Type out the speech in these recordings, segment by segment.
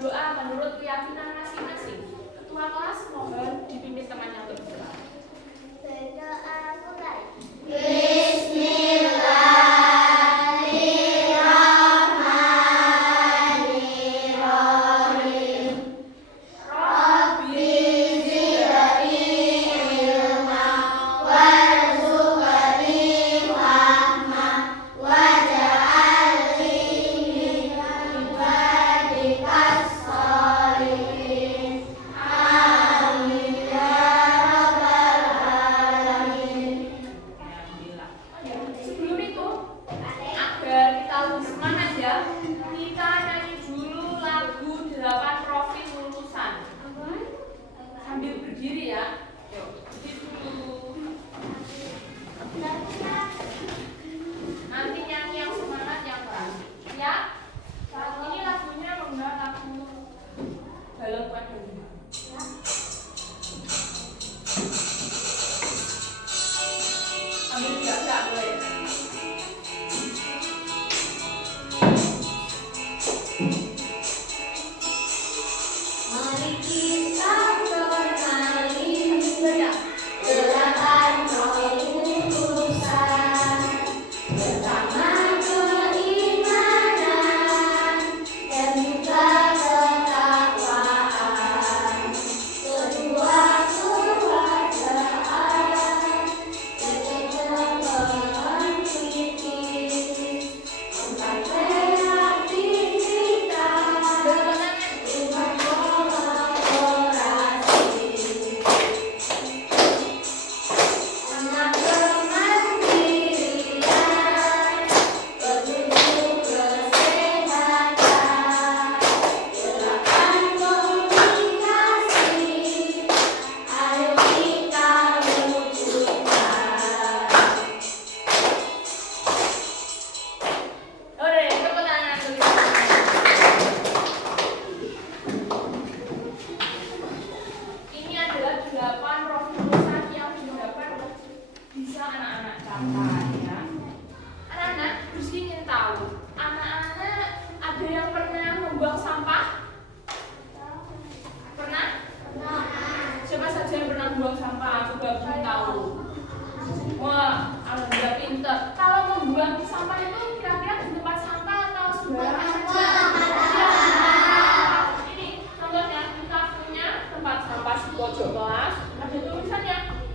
berdoa menurut keyakinan masing-masing. Ketua kelas mohon dipimpin temannya untuk berdoa. Berdoa mulai.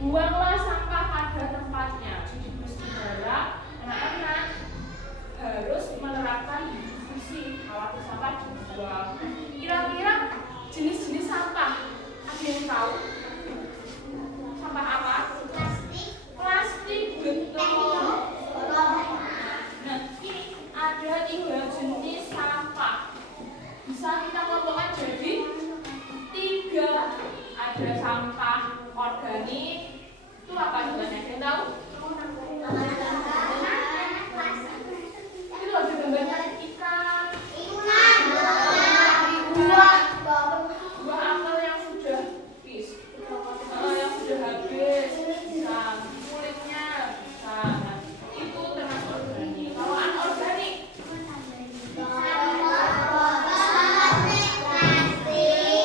Buanglah sampah pada tempatnya. Jadi mesti jarak, anak-anak harus menerapkan diskusi kalau sampah dibuang. Kira-kira jenis-jenis sampah ada yang tahu? Sampah apa? Plastik, betul. Nah, ini ada 3 jenis sampah. Bisa kita kelompokkan jadi 3. Ada sampah organik. Itu apa sebenarnya? Ada yang tahu? Itu ada gambarnya ikan. Buah apel yang sudah habis. Yang sudah habis. Bisa. Kulitnya bisa. Nah, itu termasuk organik. Kalau anorganik,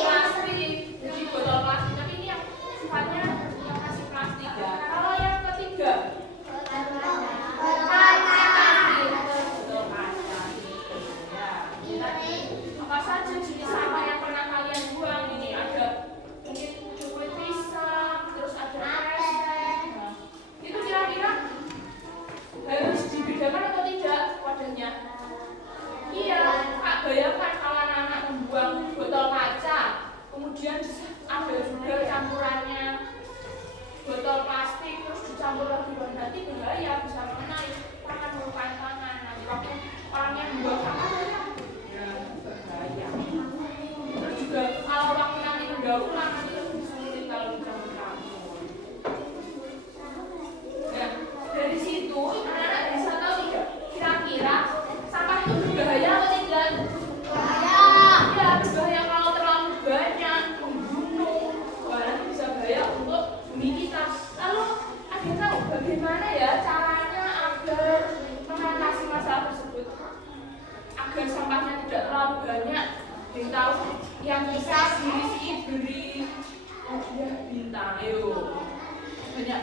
plastik. Jadi botol plastik. Tapi ini yang sifatnya yang masih plastik ya. Kalau yang ketiga, botol kaca. Ya. Apa saja jenis sampah yang pernah kalian buang? Ini ada mungkin kulit pisang, terus ada kresek. Nah, itu kira-kira harus dibedakan atau tidak wadahnya? Iya, Kak, bayangkan kalau anak-anak membuang botol kaca, kemudian ada juga campurannya botol plastik, terus dicampur lagi bahan nanti bahaya, bisa mengenai tangan, melukai tangan. Nanti waktu orang yang membuang sampah ya bahaya. Terus juga kalau waktu nanti mendaur ulang nanti lebih sulit kalau dicampur-campur. Nah, dari situ anak-anak bisa tahu tidak kira-kira sampah itu berbahaya atau tidak? Ya, berbahaya kalau terlalu banyak, membunuh, nanti bisa bahaya untuk bumi kita. Lalu ada yang tahu bagaimana ya caranya agar mengatasi masalah tersebut? Agar sampahnya tidak terlalu banyak. Ada yang tahu? yang bisa beri bintang. Ayo, banyak.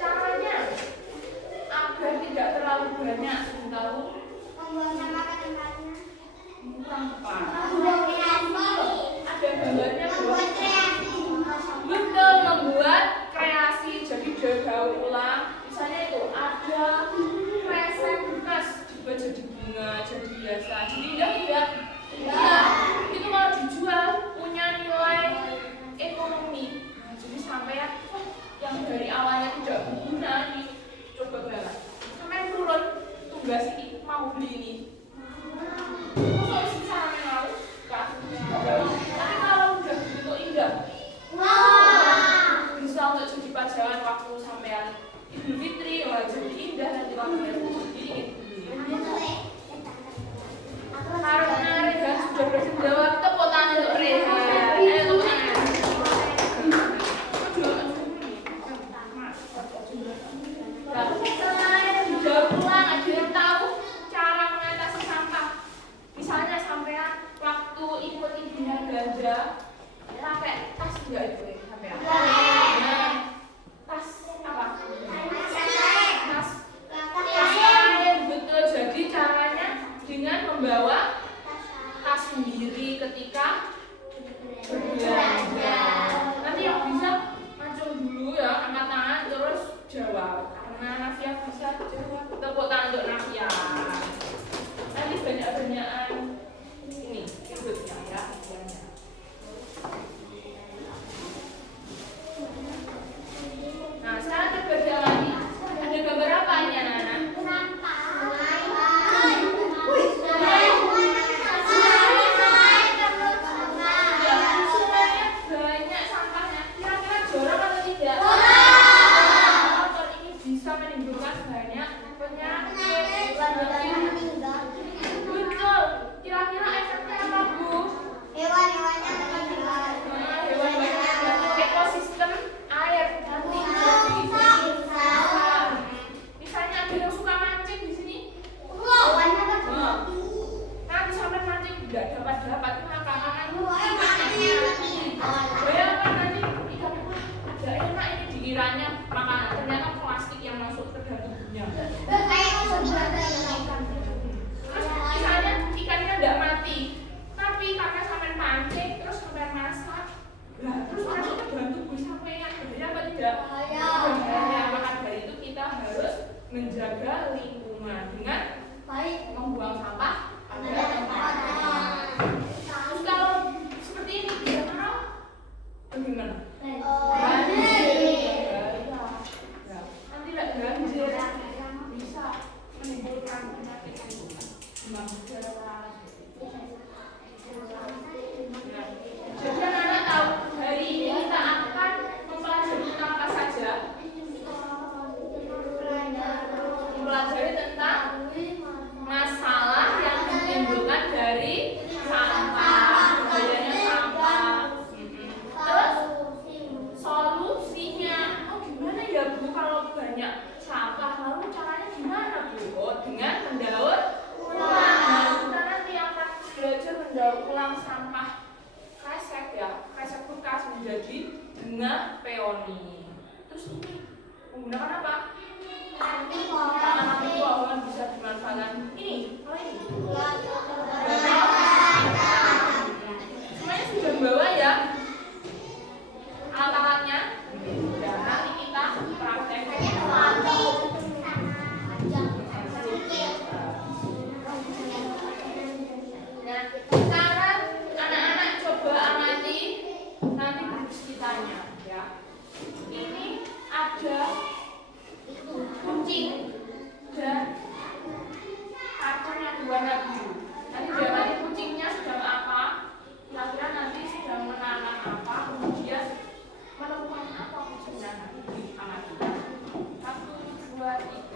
Caranya agar tidak terlalu banyak, tahu? Membuang sama kata-katanya. Gampang. Membuang kreasi. Ada gambarnya Membuat belum? kreasi. Betul, membuat kreasi. Jadi daur ulang. Misalnya itu ada kresek bekas dibuat jadi bunga, jadi biasa. Jadi tidak. Itu kalau dijual punya nilai ekonomi. Nah, jadi sampai yang dari awalnya tidak berguna ini coba bela. Sampai turun tugas ini mau beli ini. Kok sisa mau? Tapi kalau udah bentuk indah, bisa untuk jadi pajangan waktu sampean Idul Fitri, wah jadi indah nanti waktu jadi karena Rehan sudah berjawab, tepuk tangan untuk Rehan. Ayo tepuk tangan. Nah, daur ulang, ada yang tahu cara mengatasi sampah? Misalnya sampean waktu ikut ibunya belanja pakai tas enggak itu ya sampean? Nah, tas apa? Tas lain, betul. Jadi caranya dengan membawa tas sendiri ketika berbelanja. Nanti yang bisa mancung dulu ya, angkat tangan terus jawab. Karena Nafia bisa jawab. Tepuk tangan untuk Nafia. Nanti banyak-banyakan ini ikutnya ya. Nah, sekarang terbaca lagi. Ada gambar apa ini anak-anak? Banyak sampahnya. Kira-kira jorok atau tidak? Kotor ini bisa menimbulkan banyak penyakit. Betul. Kira-kira efeknya apa, Bu? Hewan-hewannya meninggal. Hewan-hewan ekosistem air nanti misalnya ada yang suka mancing di sini. Nanti sampai mancing tidak dapat makanan ikannya mati. Bayangkan nanti ikannya ada enak ini dikiranya makanan, ternyata plastik yang masuk ke dalam tubuhnya. Terus misalnya ikannya tidak mati, tapi karena sampai mancing terus sampai masak, nah terus masuk ke dalam tubuh sampean, berbeda apa tidak? Bahaya. Maka dari itu kita harus menjaga lingkungan dengan membuang sampah pada tempatnya. Terus kalau seperti ini tidak tahu bagaimana? Nanti tidak banjir bisa menimbulkan penyakit demam berdarah. Jadi anak-anak tahu hari ini kita akan mempelajari tentang apa saja? Mempelajari tentang masalah yang ditimbulkan dari sampah, bahayanya sampah. Terus solusinya, gimana ya Bu kalau banyak sampah? Lalu caranya gimana Bu? Dengan mendaur ulang. Kita nanti akan belajar mendaur ulang sampah kresek ya, kresek bekas menjadi bunga peoni. Terus ini menggunakan apa? Tangan pohon bisa dimanfaatkan. Ini, kalau ini. Semuanya sudah membawa ya alat-alatnya. Dan nanti kita praktekkan. Nah, sekarang anak-anak coba amati nanti kitanya ya. Ini ada kucing dan karton yang berwarna biru. Nanti diamati kucingnya sedang apa? Kira-kira nanti sedang menanam apa? Kemudian menemukan apa kucingnya nanti diamati. 1, 2, 3.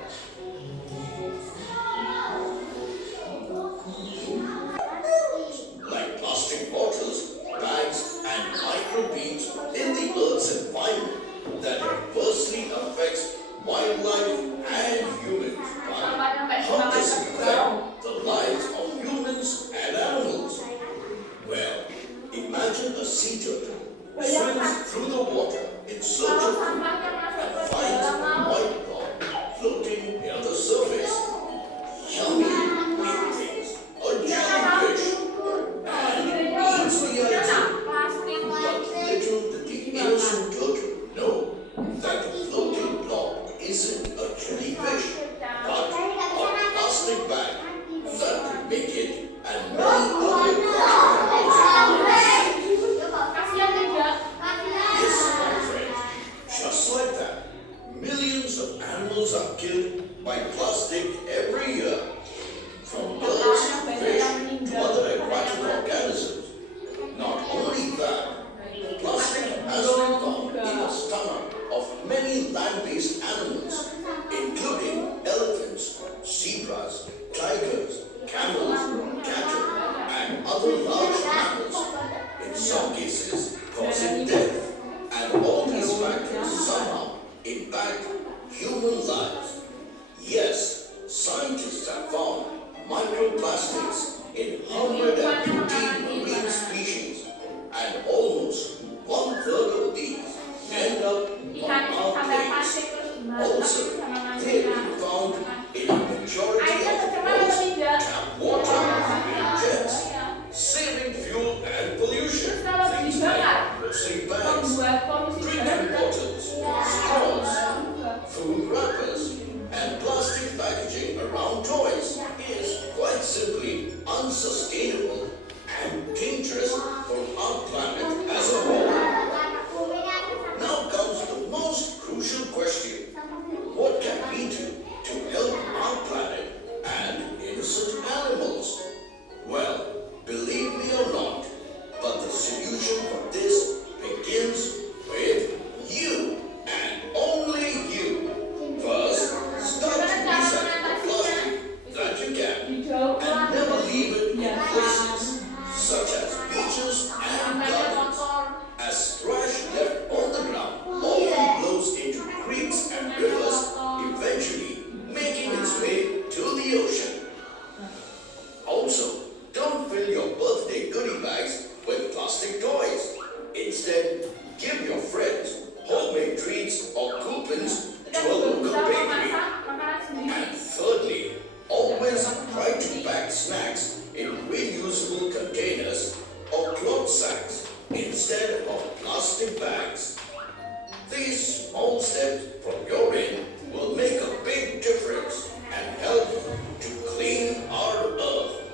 other large mammals, in some cases causing death. And all these factors somehow impact human lives. Yes, scientists have found microplastics in 115 marine species, and almost 1/3 of these end up Ikan on itu our sampai plates. plastik terus Also, they have been found in a majority airnya of tercemar atau most tidak? tap water in jets, Ya. saving fuel and pollution. Terus kalau Things dibakar, like plastic bags, membuat polusi drinking udara. bottles, straws, food wrappers, and plastic packaging around toys is quite simply unsustainable and dangerous for our planet as a whole. Now comes the most crucial question. What can we do to help our planet and innocent animals? Well, believe me or not, but the solution for this begins with you and only you. First, start to recycle the plastic that you can and never leave it in places such as beaches and gardens. As trash left on the ground often blows into creeks and rivers, eventually making its way to the ocean. Also, don't fill your birthday goodie bags with plastic toys. Instead, give your friends homemade treats or coupons to a local bakery. And thirdly, always try to pack snacks in reusable containers or cloth sacks instead of plastic bags. These small steps from your end will make a big difference and help to clean our earth.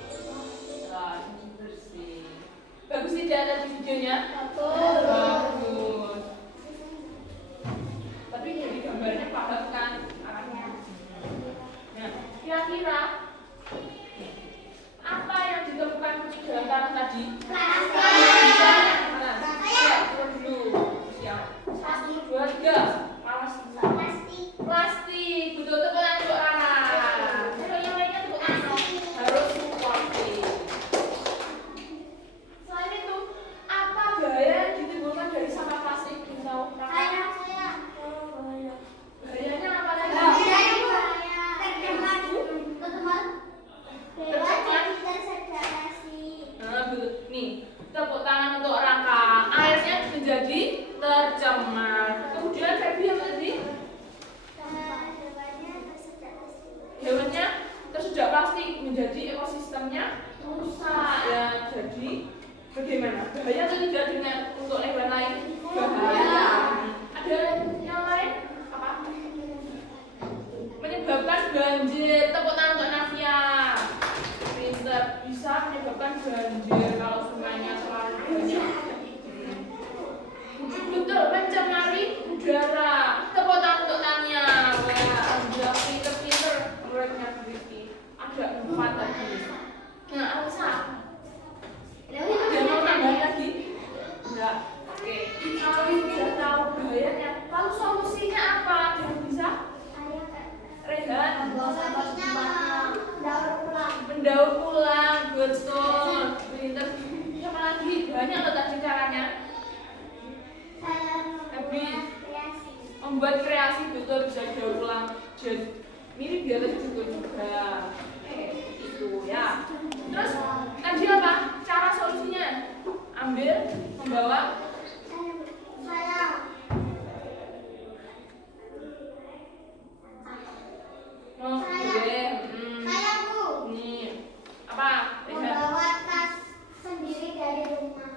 Bagus tidak ada di videonya? Bagus. Tapi dari gambarnya paham kan arahnya. Nah, kira-kira apa yang ditemukan kucing dalam tanah tadi? Mana? Ya, turun dulu. Siap. 1, 2, 3. Plastik. Betul, tepuk tangan untuk Rana. Kalau yang lainnya tepuk tangan. Harus plastik. Selain itu, apa bahaya yang ditimbulkan dari sampah plastik? Tahu? Bahayanya apa lagi? Nah, betul. Nih, tepuk tangan untuk Raka. Airnya menjadi tercemar. Kemudian Feby apa tadi? Hewannya tersedak plastik, menjadi ekosistemnya rusak. Ya, jadi bagaimana? Bahaya atau tidak dengan untuk hewan lain? Bahaya. Ada yang lain? Apa? Menyebabkan banjir. Tepuk tangan untuk Navia. Pinter. Bisa menyebabkan banjir kalau sungainya terlalu banyak. Betul, mencemari udara. Tepuk tangan untuk Tanya. Wah, udah pinter-pinter muridnya Rizky. Ada 4 tadi. Nah, Alisa. Dia mau tambah lagi? Enggak. Oke. Kalau sudah tahu bahayanya, lalu solusinya apa? Yang bisa? Rehat. Mendaur ulang. Betul. Pinter. Apa lagi? Banyak loh tadi caranya. Membuat kreasi, betul, bisa daur ulang. Jadi mirip di atas juga. Itu ya. Terus tadi apa? Cara solusinya? Ambil, membawa. Oh, boleh. Nih. Apa?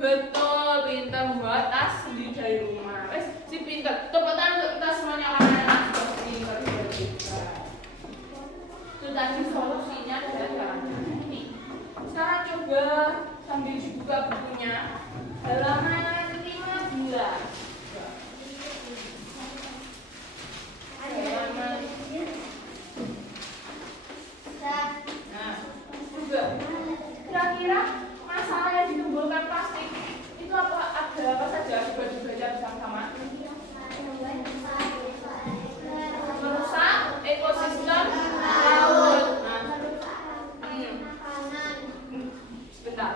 Betul, pintar membawa tas sendiri dari rumah. Wes, si pintar. Tepuk tangan untuk kita semuanya anak-anak. Pintar juga. Itu tadi solusinya dan caranya. Nih. Sekarang coba sambil dibuka bukunya. Halaman 15. Halaman. Nah, juga. Kira-kira masalah yang ditimbulkan plastik itu ada apa saja? Coba dibaca bersama-sama. Merusak ekosistem laut. Sebentar.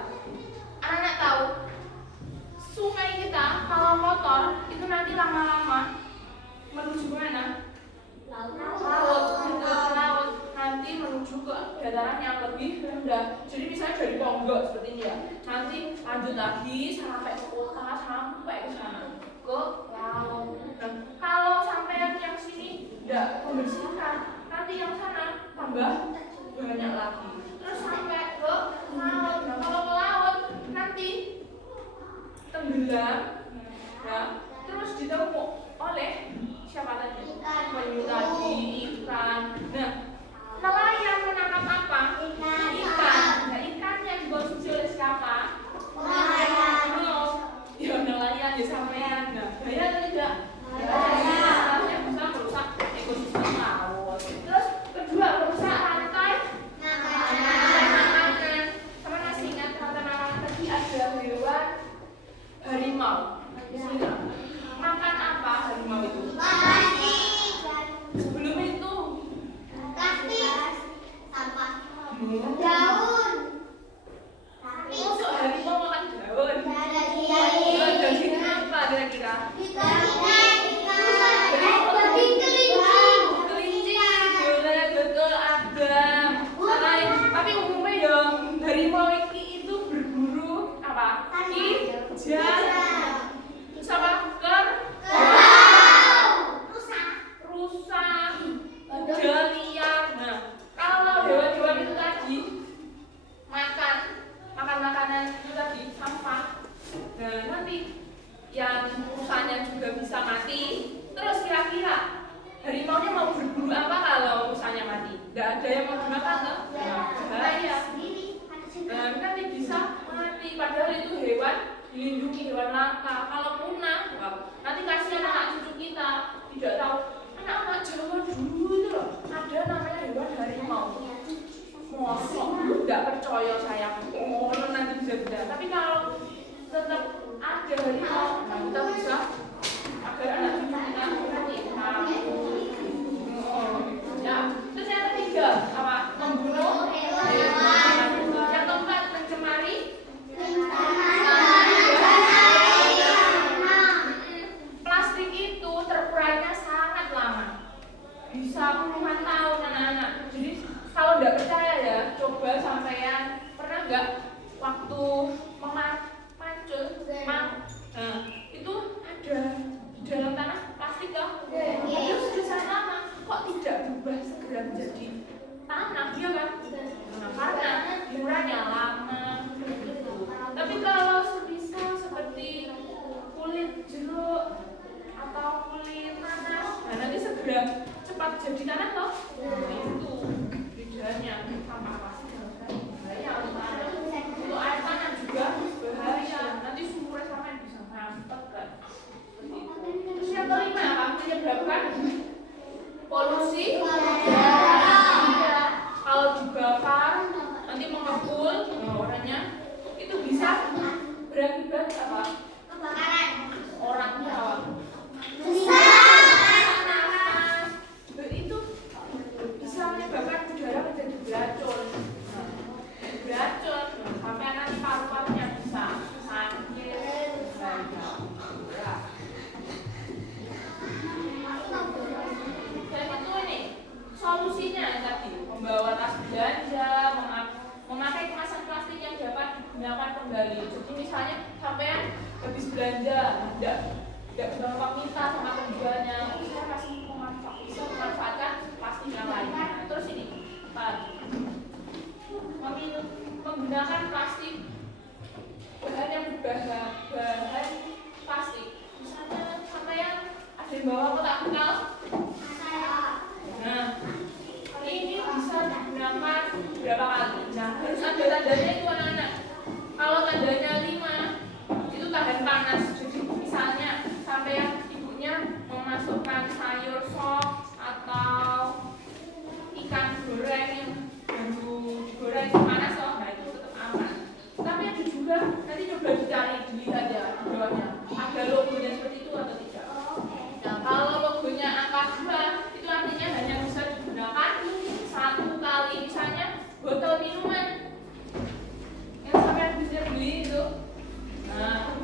dari pondok seperti ini ya. Nanti lanjut lagi sampai ke kota, sampai ke sana, ke laut. Nah, kalau sampai yang sini tidak membersihkan, nanti yang sana tambah banyak lagi. Terus sampai ke laut. Nah, kalau ke laut nanti tenggelam, ya. Terus ditemukan oleh siapa tadi? Penyu tadi, ikan. Nah, nelayan menangkap apa? Ikan. Nah, ikannya dikonsumsi oleh siapa? Belum. Ya nelayan ya sampean. Nah, bahaya atau tidak? Bahaya. Artinya bisa merusak ekosistem laut. Terus kedua, merusak rantai makanan. Teman masih ingat teman-teman tadi ada hewan harimau. Di sini nggak? Makan apa harimau itu? Sebelum itu masuk harimau makan daun. Daging apa kira-kira? Kelinci, boleh, betul, Adam. Tapi umumnya ya harimau itu berburu apa? Ikan. Terus apa? Rusa, kuda liar. Nah, kalau hewan-hewan itu tadi makan makanan itu tadi sampah. Nah, nanti yang rusanya juga bisa mati. Terus kira-kira harimaunya mau berburu apa kalau rusanya mati? Tidak ada yang mau dimakan loh. Bahaya. Nah, nanti bisa mati. Padahal itu hewan dilindungi, hewan langka. Kalau punah, nanti kasihan anak cucu kita tidak tahu. Anak-anak Jawa dulu itu loh, ada namanya hewan harimau. Mosok, nggak percaya saya. Oh, nanti bisa. Tapi kalau tetap ada harimau, nah kita bisa agar anak cucu kita nanti ya. Terus yang ketiga apa? Membunuh hewan. Yang keempat mencemari plastik itu terurainya sangat lama, bisa puluhan tahun anak-anak. Jadi kalau nggak percaya ya, coba sampean pernah nggak waktu memancul, itu ada di dalam tanah plastik kan? Itu sudah sangat lama, kok tidak berubah segera menjadi tanah, ya kan? Nah, karena diurainya lama. Tapi kalau semisal seperti kulit jeruk atau kulit nanas, nah nanti segera cepat jadi tanah toh. Itu bedanya sama plastik bahaya untuk air tanah juga bahaya. Nanti sumurnya sampai bisa ngampet kan. Terus yang kelima apa? Menyebabkan polusi udara. Kalau dibakar nanti mengepul orangnya, itu bisa berakibat apa? Orangnya apa? Itu bisa menyebabkan udara menjadi beracun. Sampai nanti paru-parunya bisa sakit. Dan itu ini solusinya tadi, membawa tas belanja, memakai kemasan plastik yang dapat digunakan kembali. Jadi misalnya sampean habis belanja, tidak gampang minta sama penjualnya, saya masih bisa memanfaatkan plastik yang lain. Terus ini menggunakan plastik bahan yang bahan plastik. Misalnya sampean ada yang bawa kotak bekal. Nah, ini bisa digunakan berapa kali? Nah, harus ada tandanya itu anak-anak. Kalau tandanya 5, itu tahan panas. Jadi misalnya sampean ibunya memasukkan sayur sop atau ikan goreng yang baru digoreng panas loh, nah itu tetap aman. Tapi ada juga nanti coba dilihat ya di bawahnya ada logonya seperti itu atau tidak. Nah, kalau logonya angka 2 itu artinya hanya bisa digunakan 1 kali. Misalnya botol minuman yang sampai bisa beli itu. Nah,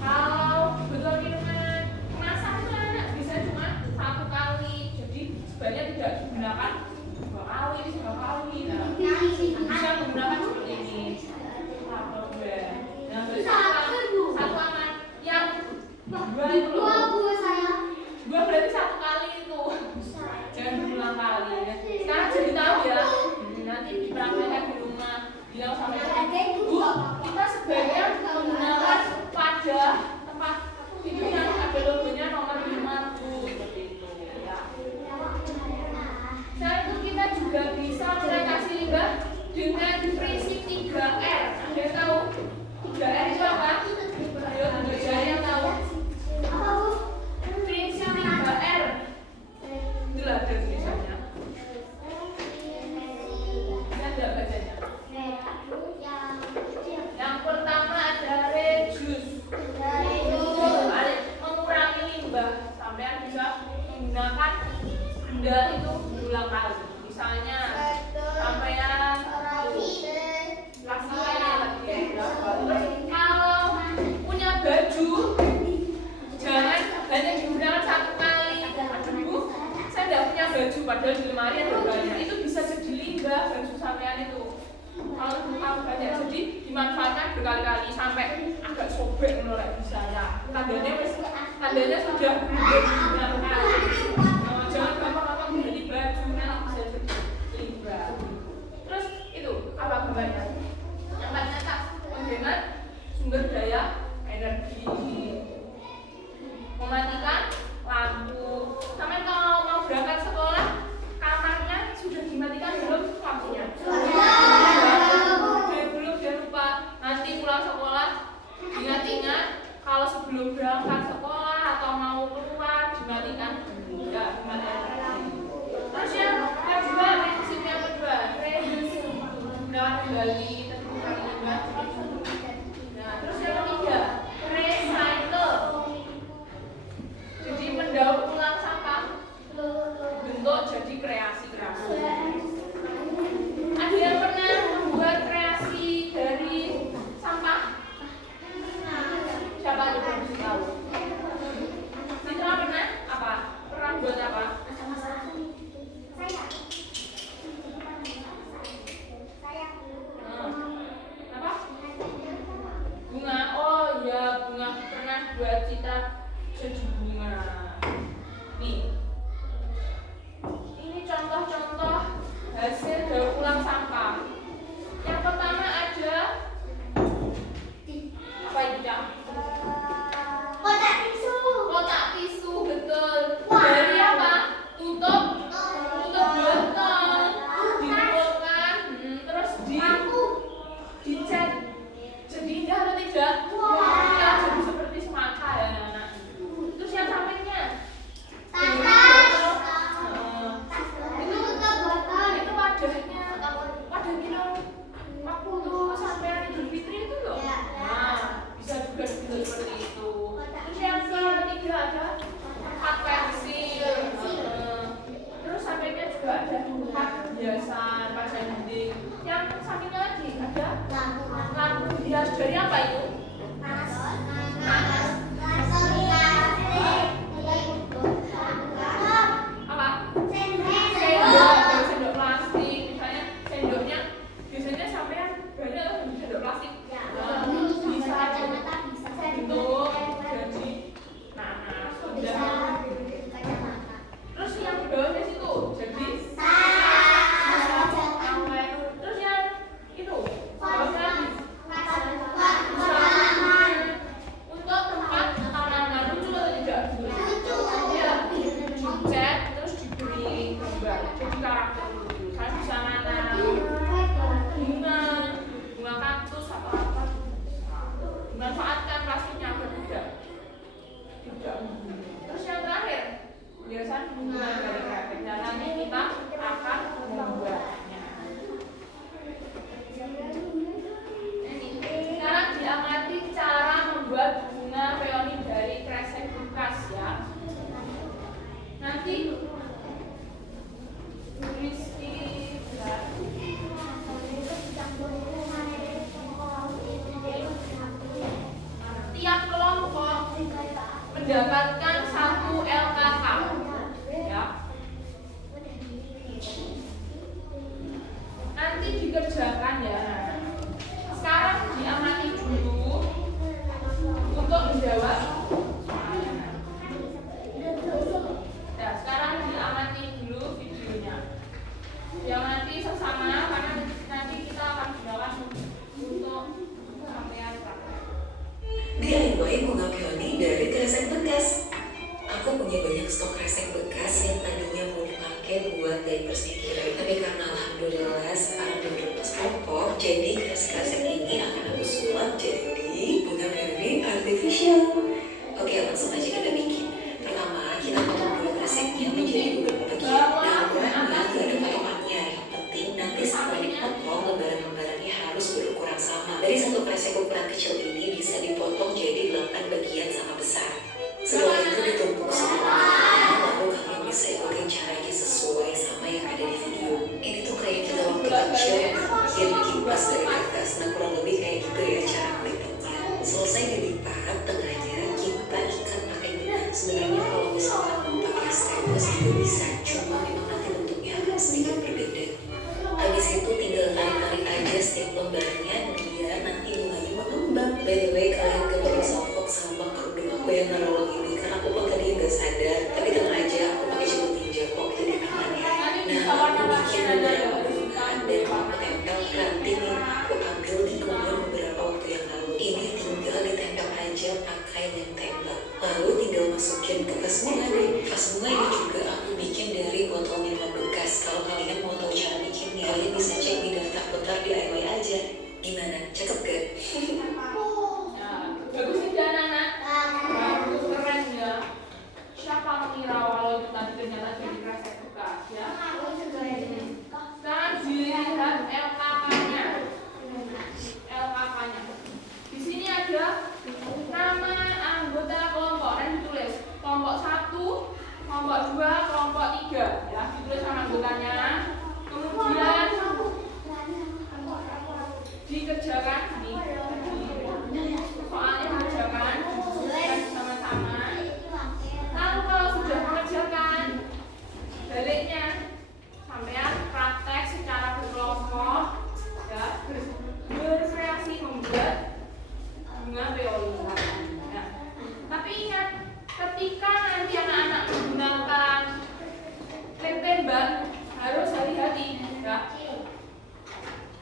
kalau botol minuman kemasan itu anak bisa cuma 1 kali. Jadi sebaiknya tidak digunakan 2 kali, 3 kali. Nah, bisa menggunakan berkali-kali sampai agak sobek menolak di saya. Tandanya sudah digunakan. Jangan gampang-gampang ganti baju, nanti bisa jadi libra. Terus itu apa gambarnya? Yang nyata menghemat sumber daya energi, mematikan lampu. Sampai kalau mau berangkat sekolah, kamarnya sudah dimatikan belum lampunya? Belum, jangan lupa nanti pulang sekolah ingat-ingat kalau sebelum berangkat sekolah atau mau keluar dimatikan juga. Terus yang kedua, prinsip yang kedua, gunakan kembali tentukan limbah. Nah, terus yang ketiga, recycle. Jadi mendaur ulang sampah bentuk jadi kreasi. Ada yang pernah membuat kreasi dari sampah? Siapa yang belum tahu? Citra pernah apa? Pernah buat apa? Apa? Bunga. Oh ya, bunga pernah buat cita jadi bunga. Nih. Ini contoh-contoh hasil daur ulang sampah. Yang pertama ada apa itu, Cak? Kotak tisu. Kotak tisu, betul. Dari apa? Tutup botol, dikumpulkan, terus dicat. Jadi indah atau tidak? Ya, jadi seperti semangka ya, anak-anak. Terus yang sampingnya? Itu wadahnya. Wadah kilo waktu sampai Idul Fitri itu loh. Nah, bisa juga dibentuk seperti itu. Terus yang ketiga ada tempat pensil. Terus sampingnya juga ada tempat hiasan pada dinding. Yang sampingnya lagi ada lampu hias dari apa itu? Apa? Sendok plastik. Misalnya sendoknya biasanya sampean banyak atau sendok plastik. Bisa bentuk jadi nanas. Terus yang di bawahnya situ jadi terus yang itu bawahnya untuk tempat tanaman. Lucu atau tidak? Ya, dicat terus diberi gambar jadi karakter lucu. Saya bisa nanam bunga kaktus atau apa. Dimanfaatkan plastiknya agar tidak. Terus yang terakhir, hiasan bunga dari kreatif. Dan nanti kita akan membuatnya. Sekarang diamati cara membuat bunga peoni dari kresek bekas ya. Nanti Rizky tiap kelompok mendapatkan 1 LKK ya. Nanti dikerjakan ya. Sekarang diamati dulu untuk menjawab soalnya. Ya, sekarang diamati dulu videonya. Diamati sesama karena nanti kita akan gunakan untuk sampean praktek. DIY bunga peoni dari kresek bekas. Aku punya banyak stok kresek bekas yang tadinya mau dipakai buat diaper sneaker, tapi karena alhamdulillah sekarang udah pas pokok, jadi kresek-kresek ini akan aku sulap jadi bunga peoni artificial. Oke, langsung aja kita bikin. Pertama, kita potong dulu kreseknya menjadi beberapa bagian. Nah, ukurannya gak ada patokannya. Yang penting nanti setelah dipotong, lembaran-lembarannya harus berukuran sama. Dari satu kresek ukuran kecil ini bisa dipotong jadi 8 bagian sama besar. Setelah itu ditumpuk semuanya, lalu kalian bisa ikutin caranya sesuai sama yang ada di video. Ini tuh kayak kita waktu kecil yang bikin kipas dari kertas. Nah, kurang lebih kayak gitu ya cara melipatnya. Selesai dilipat, tengahnya kita ikat pakai benang. Sebenarnya kalau misalkan mau pakai staples juga bisa, cuma memang nanti bentuknya akan sedikit berbeda. Habis itu tinggal tarik-tarik aja setiap lembarnya biar nanti bunganya By the way, kalian gak perlu salfok sama kerudung aku yang naruh ini karena aku kan tadi nggak sadar. Tapi tenang aja, aku pakai jemput ninja kok, jadi aman ya. Nah, aku bikin beberapa gunungan dan aku tempel ke ranting yang aku ambil di kebun beberapa waktu yang lalu. Ini tinggal ditempel aja pakai lem tembak. Lalu tinggal masukin ke vas bunga deh. Vas bunga ini juga aku bikin dari botol minuman bekas. Kalau kalian mau tahu cara bikinnya, kalian bisa cek di daftar putar DIY aja. Gimana? Cakep gak? Bagus sih dan anak. Bagus, keren ya. Siapa mengira kalau itu tadi ternyata jadi kresek bekas ya? Sekarang dilihat LKK-nya. LKK-nya. Di sini ada nama anggota kelompok dan ditulis kelompok 1, kelompok 2, kelompok 3 ya. Ditulis nama anggotanya. Kemudian dikerjakan nih. Soalnya kerjakan sama-sama. Lalu kalau sudah mengerjakan, baliknya sampean praktek secara berkelompok ya, berkreasi membuat bunga beolita ya. Tapi ingat, ketika nanti anak-anak menggunakan lem tembak harus hati-hati ya.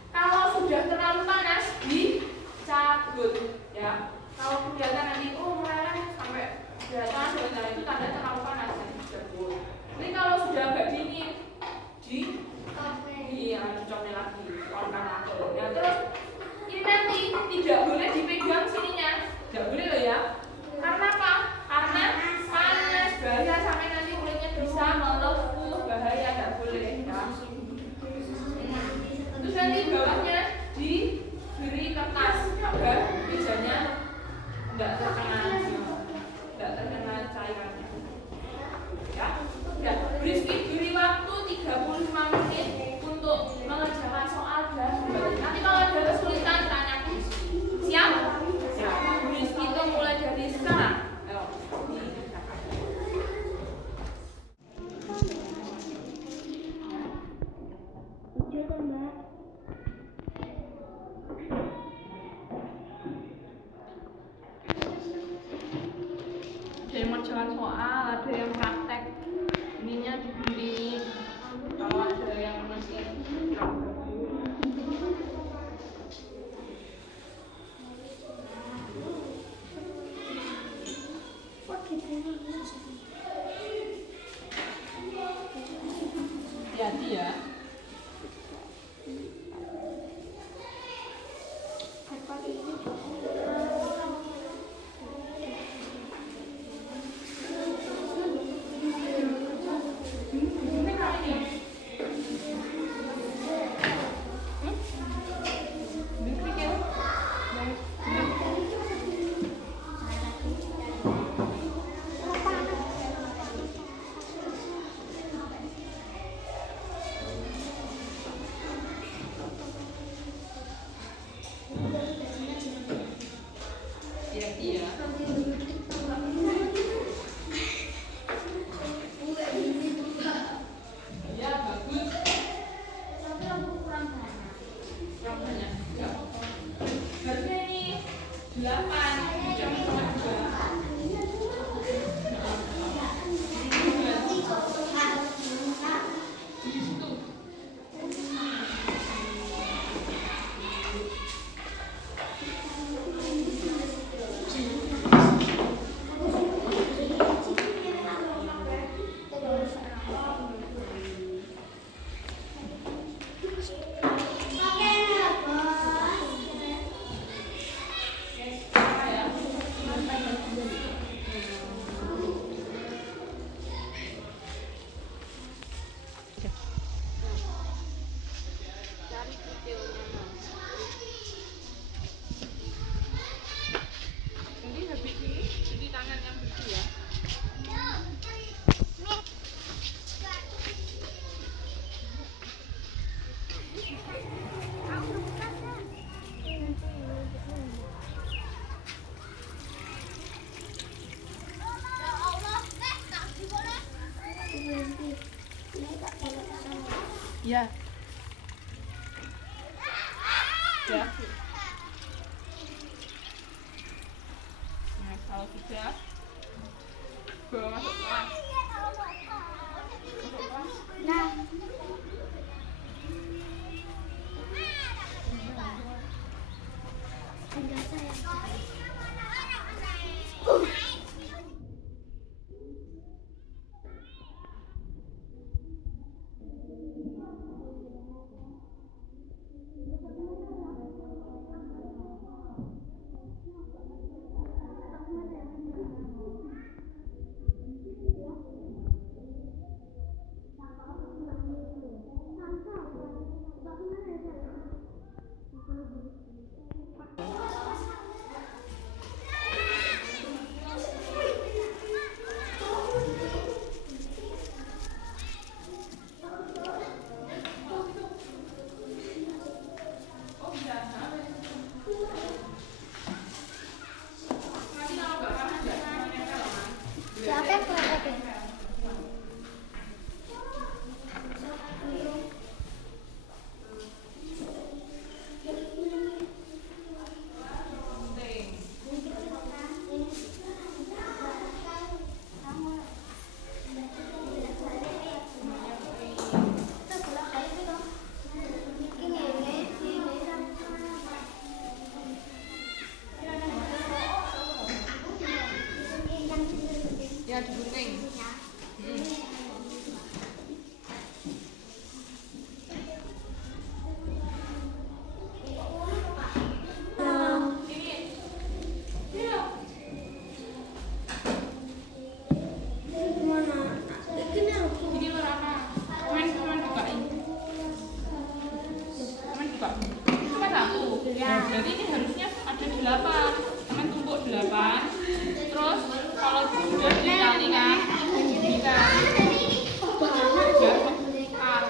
Kalau sudah terlalu panas dicabut ya. Kalau kelihatan nanti meleleh sampai kelihatan itu tanda terlalu panas dan dicabut. Jadi kalau sudah agak dingin dicopnya lagi, warna lagi. Nah terus ini nanti tidak boleh dipegang sininya, tidak boleh loh ya. Karena apa? Karena panas, bahaya sampai nanti kulitnya bisa melepuh, bahaya, tidak boleh ya. Terus nanti bawahnya diberi kertas agar mejanya tidak terkena cairannya ya. Ya, beri waktu 35 menit untuk mengerjakan soal dan nanti kalau ada kesulitan tanya di sini. Siap? Ya, Miss itu mulai dari sekarang. Ayo. Ada yang mengerjakan soal, ada yang praktek. Ininya dibeli. Kalau ada yang masih hati-hati ya. Iya. Ya bagus. Tapi aku kurang banyak. Ya. Harusnya ini 8 jam sama 2. Di situ. Ya. Ya. Kalau sudah, bawa masuk kelas. Nah. Tinggal saya. Siapa yang praktekin? Ya, digunting. Ini lo Rana. Main bukain. Main buka. Itu kan 1. Ya. Jadi ini harusnya ada 8. Main tumpuk 8. Terus kalau sudah dikalikan, bisa biar mekar.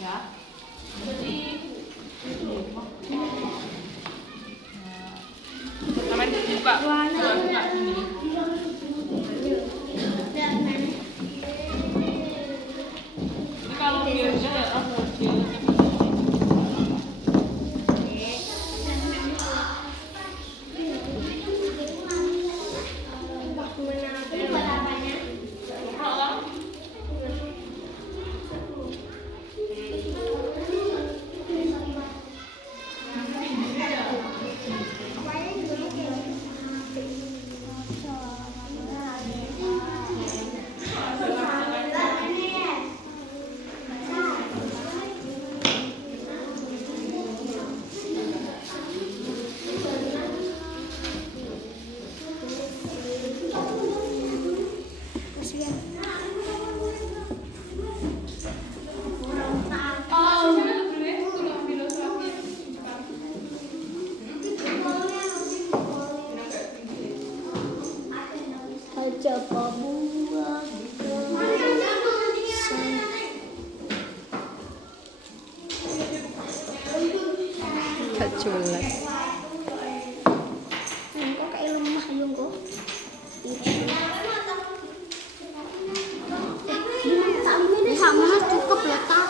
Ya. Jadi main buka. Buka ini. Ini kalau biasanya ya Coba buang gak jelas. kok kayak lemah yung kok. Sama cukup ya tak.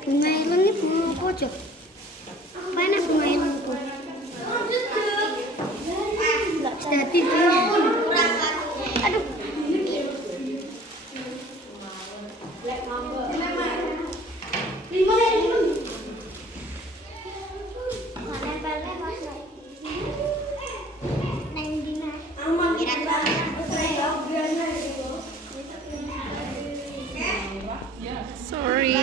Bunga elon ini bunga apa aja? Mana bunga elon itu? Enggak jadi aduh. Sorry.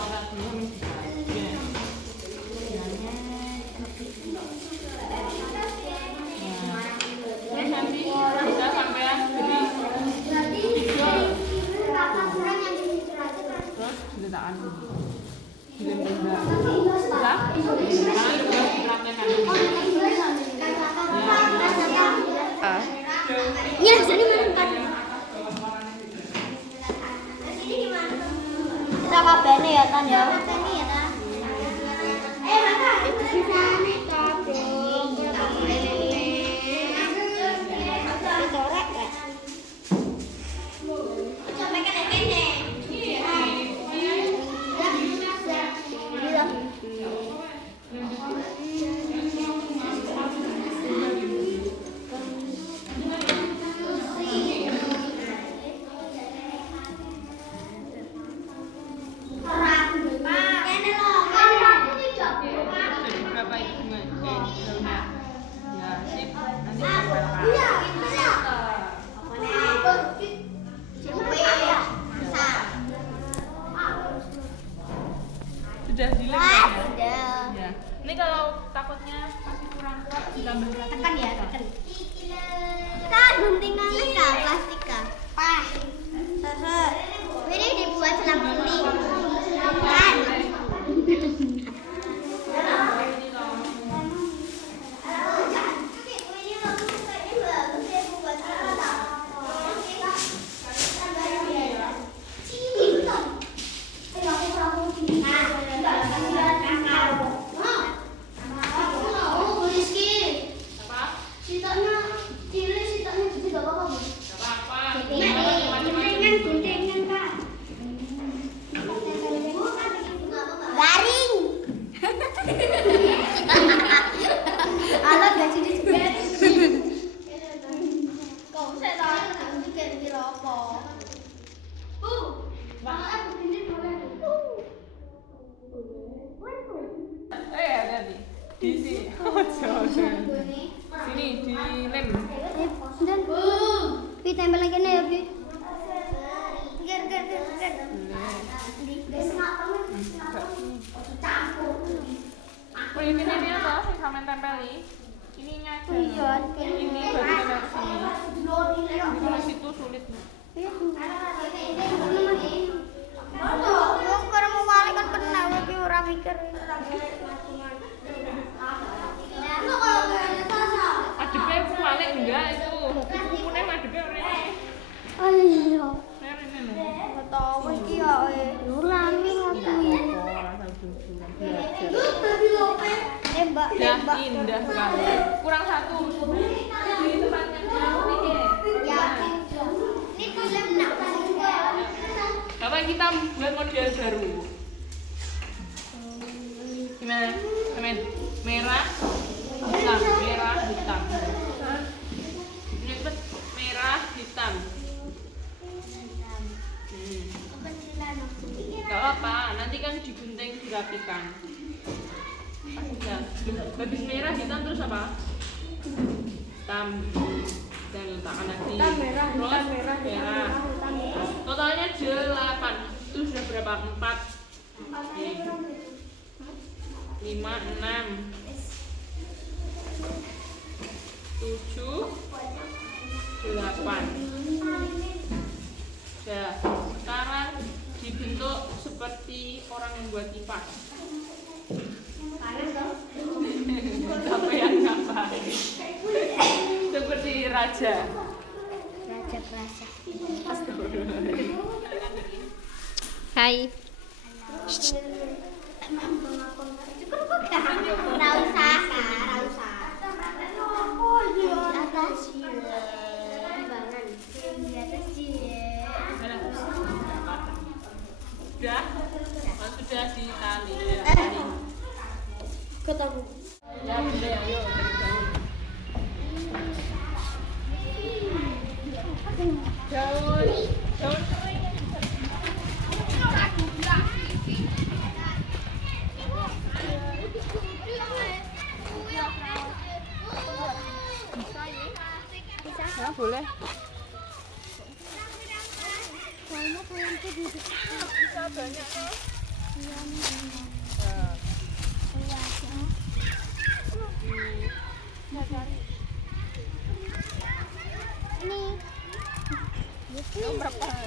coklat dulu bisa. Ya. Terus nanti bisa sampean jadi terus diletakkan enggak bisa Ah. Ya, sini makan. Kita kabene ya, Tan ya. Kabene ya, Tan. Itu sisane ta, Bro. Ditorek gak? Coba kene-kene. berapa itu daunnya ya sip nanti tempelkan sudah dilem ya ini kalau takutnya masih kurang kuat ditambah lagi Tekan ya, tekan. Kan guntingannya kak, plastik kak. Pah. Ini dibuat selang kuning. Kan. Garing. Alat gak sih kau saya tahu kayak di rokok. hati-hati di sini sini dilem Dan Pi tempel lagi nih ya Pi. Ger. oh ini apa sih sampean tempeli ininya aja Iya, ini baru tempel sini di kalau situ sulit Yo karena mau balik kan kena Pi ora mikir. adepnya balik enggak itu kukunya adepnya rene Ayo. rene lho Enggak tahu iki ya yo rame ngono iki. Mbak, ya indah sekali kurang satu di tempatnya ya. Ini film nak apa kita buat model baru gimana temen merah hitam ini cepet merah hitam gak apa nanti kan digunting dirapikan ya habis merah hitam terus apa hitam dan letakkan lagi terus merah totalnya 8 itu sudah berapa 4 5 6 7 8 ya sekarang dibentuk seperti orang yang buat kipas apa yang ngapain seperti raja Raja. Hai. Enggak usah. sudah di tali ya Ketemu. ya boleh ayo daun ya boleh Soalnya kalian tuh di bisa banyak loh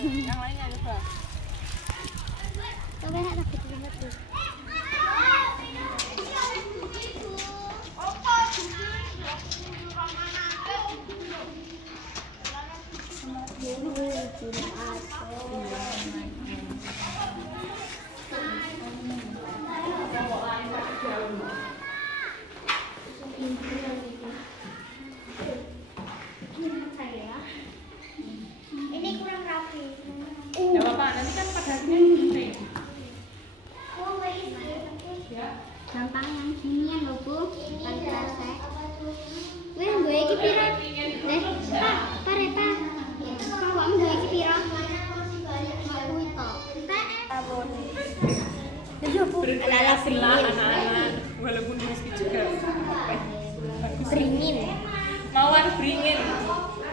Yang lainnya coba. Coba nak takut banget tuh. Ini kurang rapi. Gak apa-apa, nanti kan pada akhirnya ini. Ya. Gampang yang ginian loh Bu. Paling kerasa. Weh, gue iki pira? Pak, pare Pak. Kamu gue iki pira? Kuwi to. Abon. Yo Bu, ala-ala Selah anak-anak, walaupun meski juga beringin. Mawar beringin.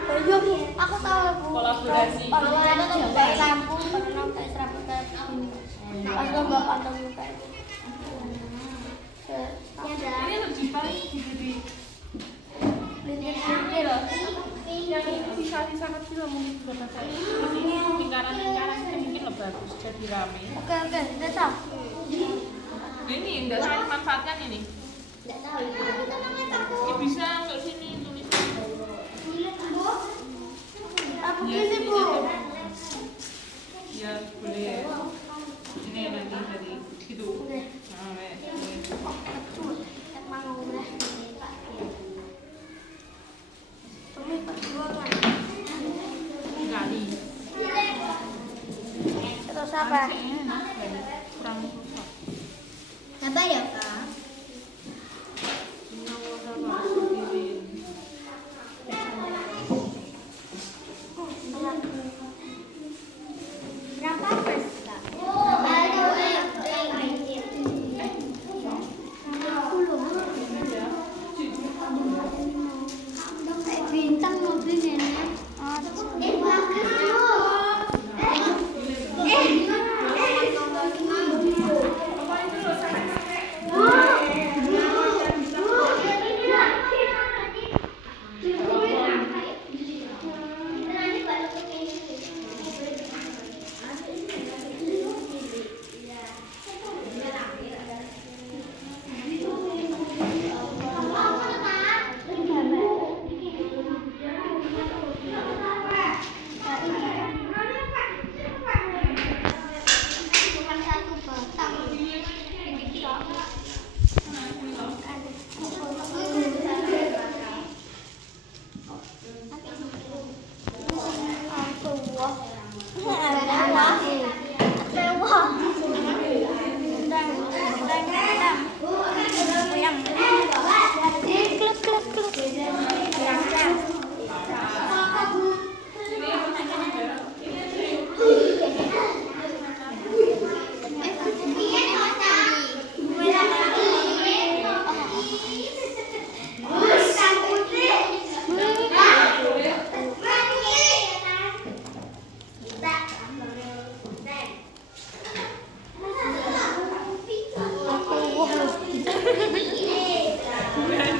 Oh iya Bu, aku tahu Bu. Kolaborasi. Kalau ada coba lampu, pernah kayak rambut pas lomba pantang muka itu. Ini lebih baik jadi Lintir loh. yang ini sisa-sisa kecil mungkin juga pakai ini lingkaran-lingkaran itu mungkin lebih bagus jadi rame. Oke, udah tahu. Ini enggak saya manfaatkan ini. Enggak tahu. Kita namanya tahu. Ini bisa untuk sini tulisan. Apa Ya, sih Bu? ya boleh. Ini nanti jadi gitu. Nah, Mau lah. Tumi perjuangan. kali. Terus apa? Enak, kurang rusak. Sabar ya Kak. Berapa Mas Kak? Bintang mobilnya.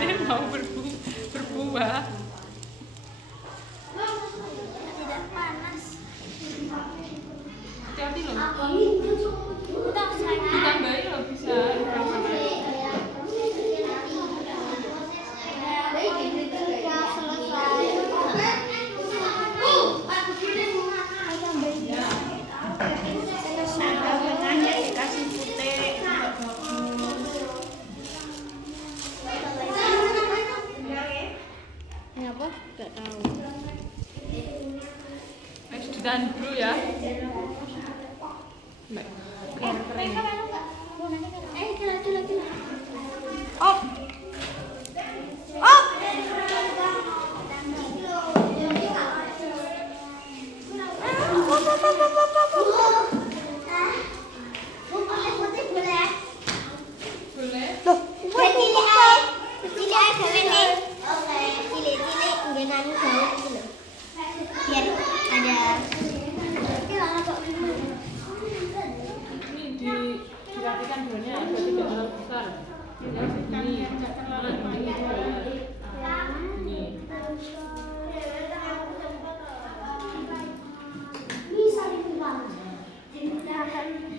Ini mau berbuah. Tidak panas. Hati-hati loh. Udah saya. Ditambahin loh bisa. Dikasih putih. Kenapa? Gak tahu. Wes ditahan dulu ya. Mbak. Mereka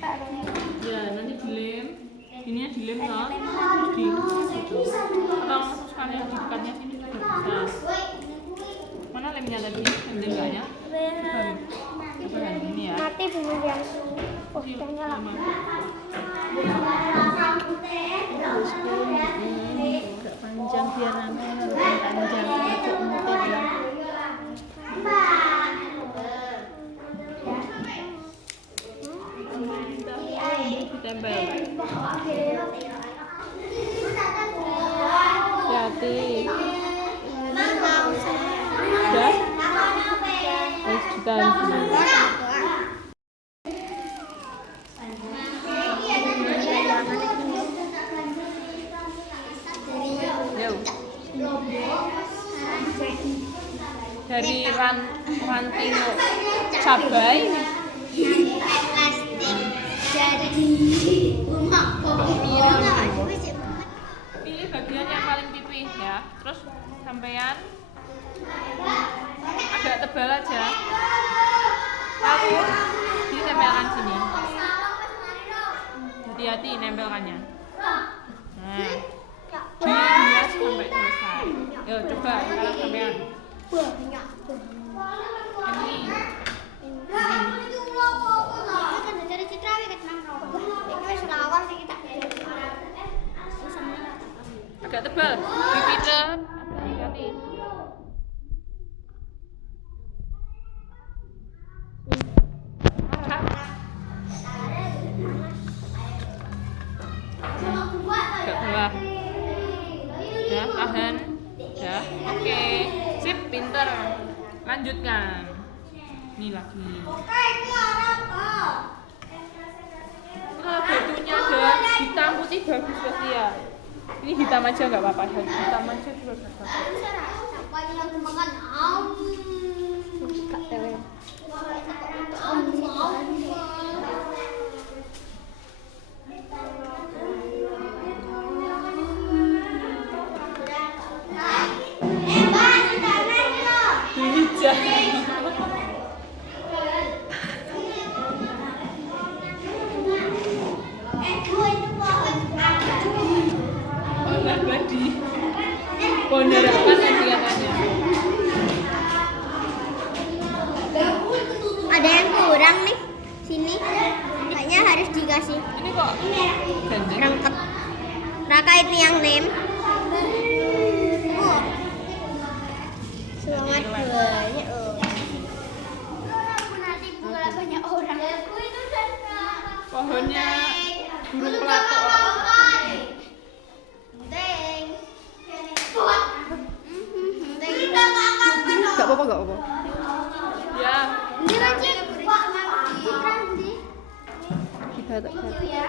Ya, nanti dilem. Ininya dilem toh. Terus di atau langsung sekalian di dekatnya sini juga bisa. Mana lemnya tadi? Lem enggaknya? Coba ini ya. Mati bener ya. Postingnya lah. Agak panjang biar panjang untuk motor ya. Ditempel. Hati. Udah? Harus ditahan dulu. Dari ranting cabai Jadi rumah pilih bagian yang paling pipih ya, terus sampean agak tebal aja, lalu ditempelkan sini, hati-hati nempelkannya. Nah, dihias sampai selesai. Yo coba sekarang sampean banyak tuh. ini. Dari Citra we ket nang robo. Iki wis lawas iki tak. Agak tebal, dipidem, hati-hati. Agak bawah. Ya, tahan. Ya, oke. Sip, pinter. Lanjutkan. Ini lagi. Batunya ada hitam putih bagus pasti ya. Ini hitam aja nggak apa-apa, hitam aja juga bagus. Siapa yang makan? Suka tewe. Pondok apa nanti katanya? Ada yang kurang nih sini. Kayaknya harus dikasih Ini kok ganjeng? rangkap. Raka itu yang lem. Semangat banyak. Nanti banyak orang. Pohonnya burung pelatuk. Gak apa-apa, gak apa-apa. Ya, Ini aja. Kita tak Ya.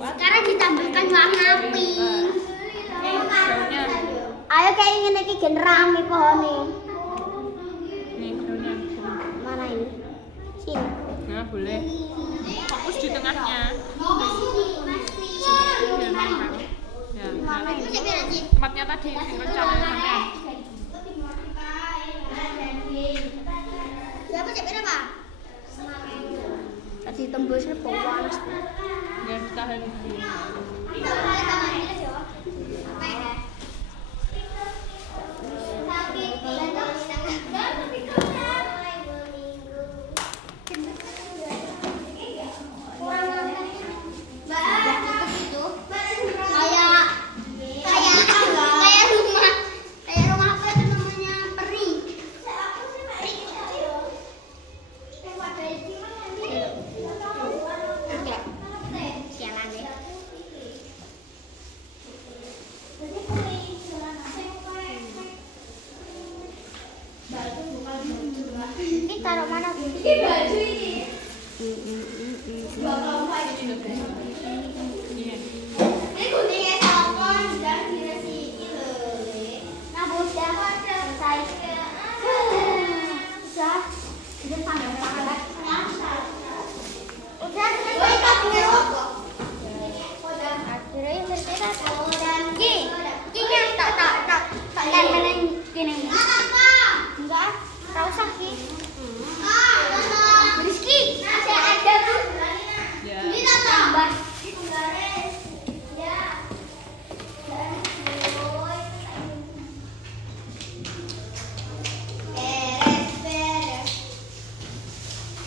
Sekarang ditambahkan warna pink. daunnya. Ayo kayak ingin iki gen rame pohone. Nih daunnya. Mana ini? Sini. Nah, boleh. Fokus di tengahnya. Masih. Biar nempel. Ya. Tempatnya tadi rencana sampean. Tadi tembus panas. Ya ditahan. Ini taruh mana? Ini baju ini. Ini kuningnya salmon dan diresi iki lho. Nah, udah selesai. Udah. Udah sampai mana? Udah selesai. Akhirnya bergerak. Ki tak tempelin gini. Enggak, tak usah Ki. Rizky, masih ada tuh. Ya. Ini tak tambah.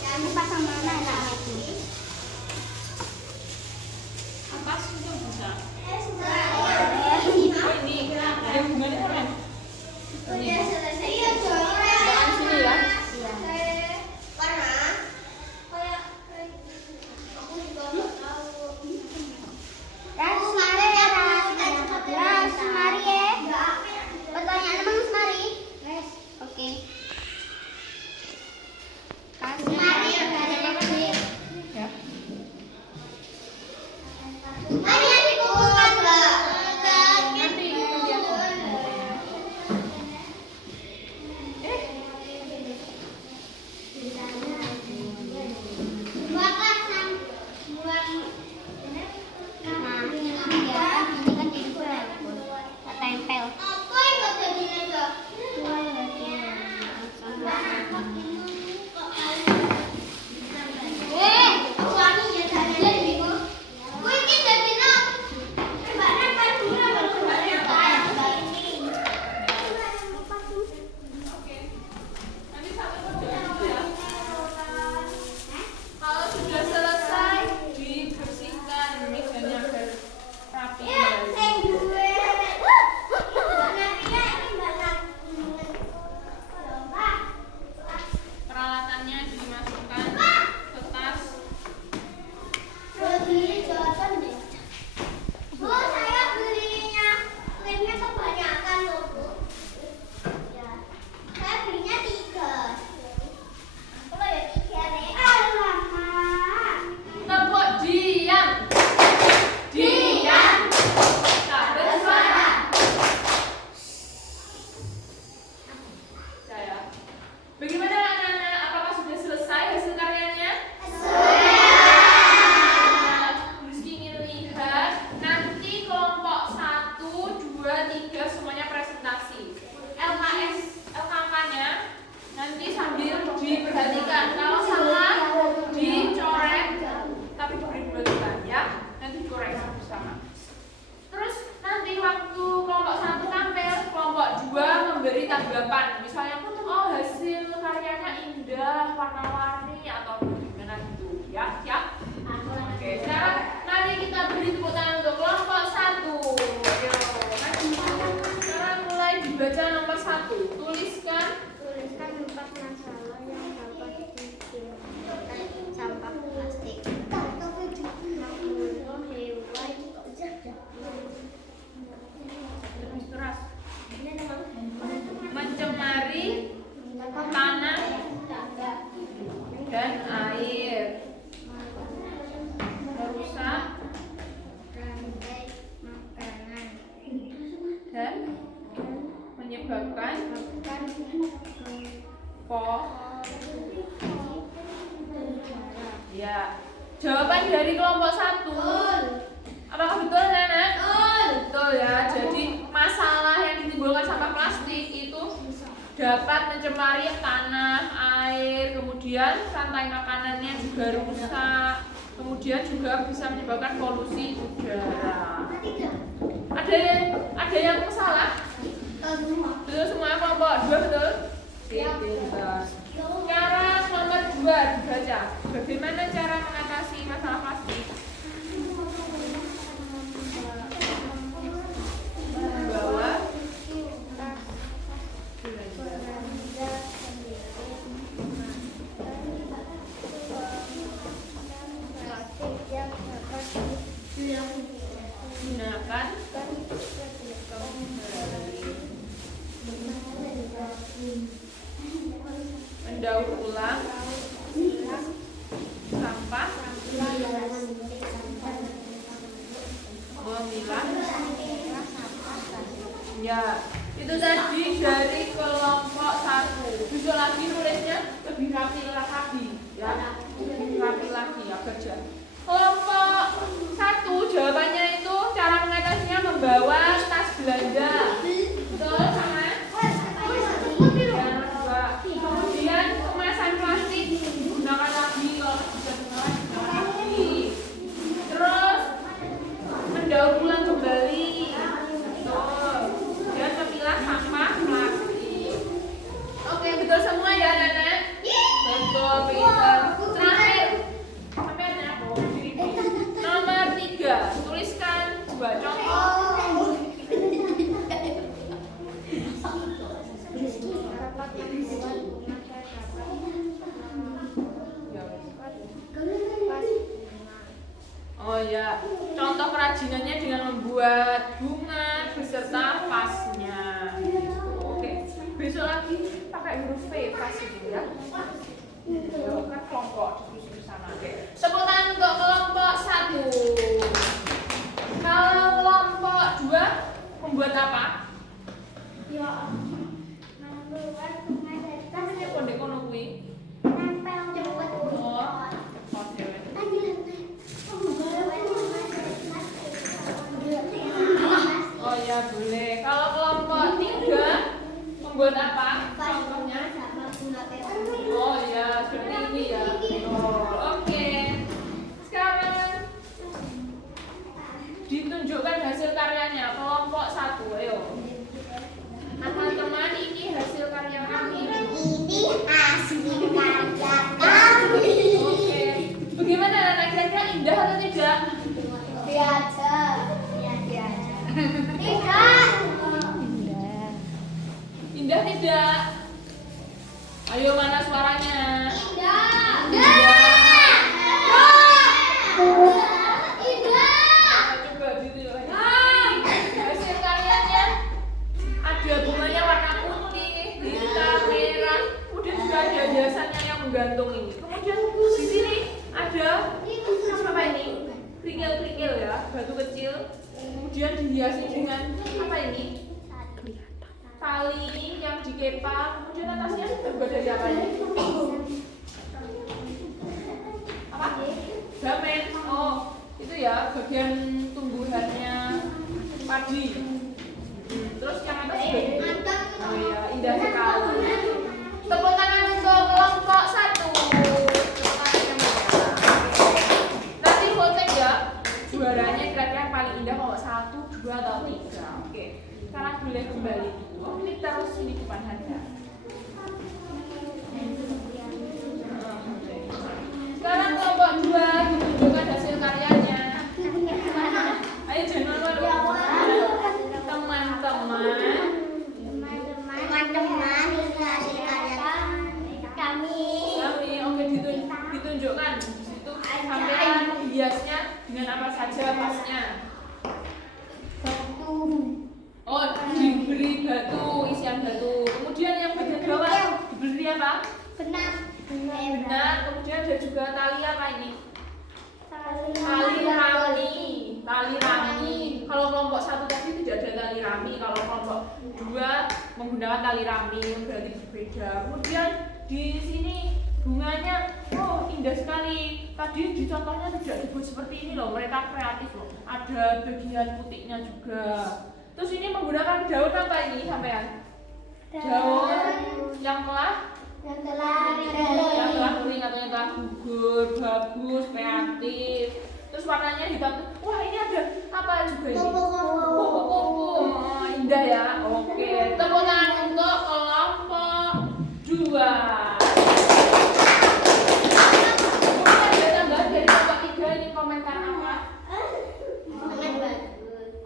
Kamu pasang mana enaknya itu? Atas itu bisa. Oh ini. Ada hubungannya sama. Udah selesai ya, Jangan sini ya. Karena kayak aku juga nggak tahu. Mari ya, mari ya. Pertanyaan emang mari. Oke. Mari ya, Ya. Mari ya dikumpulkan Mbak. Nanti lihat. Bapak sang buang Nah, ini kan tempel. apa yang nggak jadi aja? Aku wangi ya jadian gitu. Gue ini jadi nak. Mbaknya kan dulu baru kayak ini. Kalau sudah selesai dibersihkan mejanya agar rapi. Ya, saya gue. Nantinya ini banyak. Peralatannya dimasukkan ke tas. Beli Johnson deh. Bu, saya belinya krimnya kebanyakan loh, Bu. Ya. Saya belinya 3. Kalau ya 3 nih. Alamak. Tepuk diam. Diam. Tak bersuara. Saya. Bagaimana anak-anak? Apakah sudah selesai hasil karyanya? Rizky ingin lihat nanti kelompok 1, 2, 3 semuanya presentasi. LKK-nya nanti sambil diperhatikan. Kalau salah dicoret, tapi diberi bulan ya. Nanti dikoreksi bersama. Terus nanti waktu kelompok 1 tampil, kelompok 2 memberi tanggapan. Misalnya, oh hasil karyanya indah, warna-warni atau gimana gitu. Ya, siap? Oke, sekarang mari kita beri tepuk tangan untuk kelompok 1. Ayo, maju. Sekarang mulai dibaca nomor 1. Tuliskan. Tuliskan 4 masalah yang dapat dihilangkan sampah plastik. Makmur hewan. Lebih keras. Mencemari tanah dan air. Merusak Rantai makanan. dan menyebabkan ya. Jawaban dari kelompok 1. Apakah betul, Nana? Betul ya. dapat mencemari tanah, air, kemudian rantai makanannya juga rusak, kemudian juga bisa menyebabkan polusi udara. Ada yang salah? Betul semua, kelompok 2 betul? Bebas. Cara nomor 2 dibaca. Bagaimana cara mengatasi masalah plastik? Membawa gunakan mendaur ulang sampah, memilah. Ya, itu tadi dari kelompok 1. Bisa lagi nulisnya lebih rapi lagi, ya, lebih rapi lagi ya kerja. Kelompok 1 jawabannya itu cara mengatasinya membawa tas belanja. Betul sama? Kemudian kemasan plastik gunakan lagi kalau bisa gunakan lagi. Terus mendaur ulang kembali. Betul. Dan memilah sampah plastik. Oke, betul semua ya, Nana? Betul, Peter. Terakhir. Sampai ada nomor 3. Tuliskan 2 contoh. Oh ya, contoh kerajinannya dengan membuat bunga beserta vasnya. Oke, besok lagi pakai huruf V vas itu ya. Kan kelompok diskusi di sana. Oke, tepuk tangan untuk kelompok 1. Kalau kelompok 2 membuat apa? Ya, Kan ini kondek kono kuwi. Oh ya boleh. Kalau kelompok 3 membuat apa? Contohnya? Oh ya seperti ini ya. Oh, oke. Sekarang ditunjukkan hasil karyanya kelompok 1. Ayo. Teman-teman ini hasil karya kami. Oke. Bagaimana anak kira-kira indah atau tidak? Indah tidak? Ayo mana suaranya? Coba ditunjukkan. Hasil karyanya ada bunganya warna putih, hitam, merah, kemudian juga ada hiasannya yang menggantung ini. Kemudian di sini ada apa ini? Kerikil-kerikil ya, batu kecil. Kemudian dihiasi dengan apa ini? Tali yang dikepang. Kemudian atasnya terbuat dari apa ini? Apa? Damen. Oh, itu ya bagian tumbuhannya padi. Terus yang atas juga. Oh ya, indah sekali. Tepuk tangan untuk kelompok 1. Tepuk tangan yang merah. Nanti voting ya. Juaranya kira-kira yang paling indah kalau 1, 2 atau 3. Oke. Sekarang boleh kembali. Oh, ini terus ini depan Anda. Sekarang kelompok 2 ditunjukkan hasil karyanya. Ayo jangan malu. Teman-teman, oke ditunjukkan di situ sampean hiasnya dengan apa saja pasnya. Oh, diberi batu, isian batu. Kemudian yang bagian bawah diberi apa? Benar. Kemudian ada juga tali apa ini? Tali rami. Kalau kelompok 1 tadi tidak ada tali rami. Kalau kelompok 2 menggunakan tali rami, berarti berbeda. Kemudian di sini bunganya, oh indah sekali. Tadi di contohnya tidak dibuat seperti ini loh. Mereka kreatif loh. Ada bagian putihnya juga. Terus ini menggunakan daun apa ini sampean? Daun yang telah kering atau yang telah gugur, bagus, kreatif. Terus warnanya hitam. Wah, ini ada apa juga ini? Kupu-kupu. Oh, indah ya. Oke, tepuk tangan untuk kelompok 2. Mungkin ada tambahan dari kelompok 3 ini komentar apa?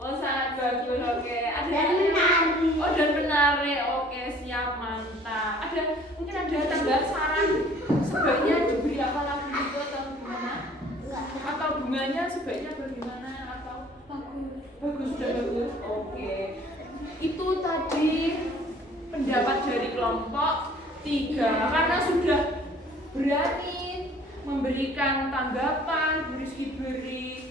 Oh, sangat bagus. Oke. Oh, dan menarik. Oke, siap, mantap. Mungkin ada tambahan saran sebaiknya diberi apa lagi gitu atau gimana? Atau bunganya sebaiknya bagaimana? Atau bagus sudah bagus. Oke. Itu tadi pendapat dari kelompok 3 karena sudah berani memberikan tanggapan, beri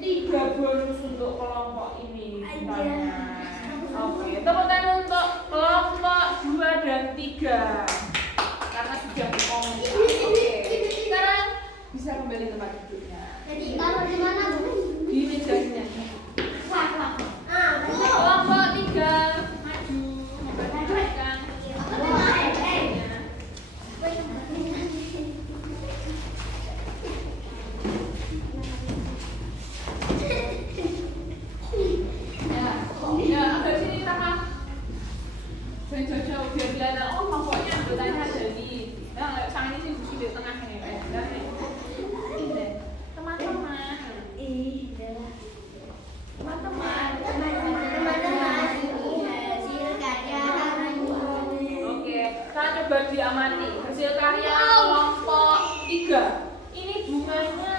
3 bonus untuk kelompok ini. Oke, tepuk tangan untuk kelompok 2 dan 3 karena sudah berkomentar. Oke, sekarang bisa kembali tempat duduknya. Jadi taruh di mana, Bu? Di mejanya. Kelompok 3 maju memperhatikan. Ya, agak sini kita mah. Jauh-jauh biar kelihatan. Oh, mangkoknya anggotanya ada di. Nah, sang ini sih di tengah ini. Teman-teman. Oke, kita coba diamati hasil karya kelompok 3. Ini bunganya.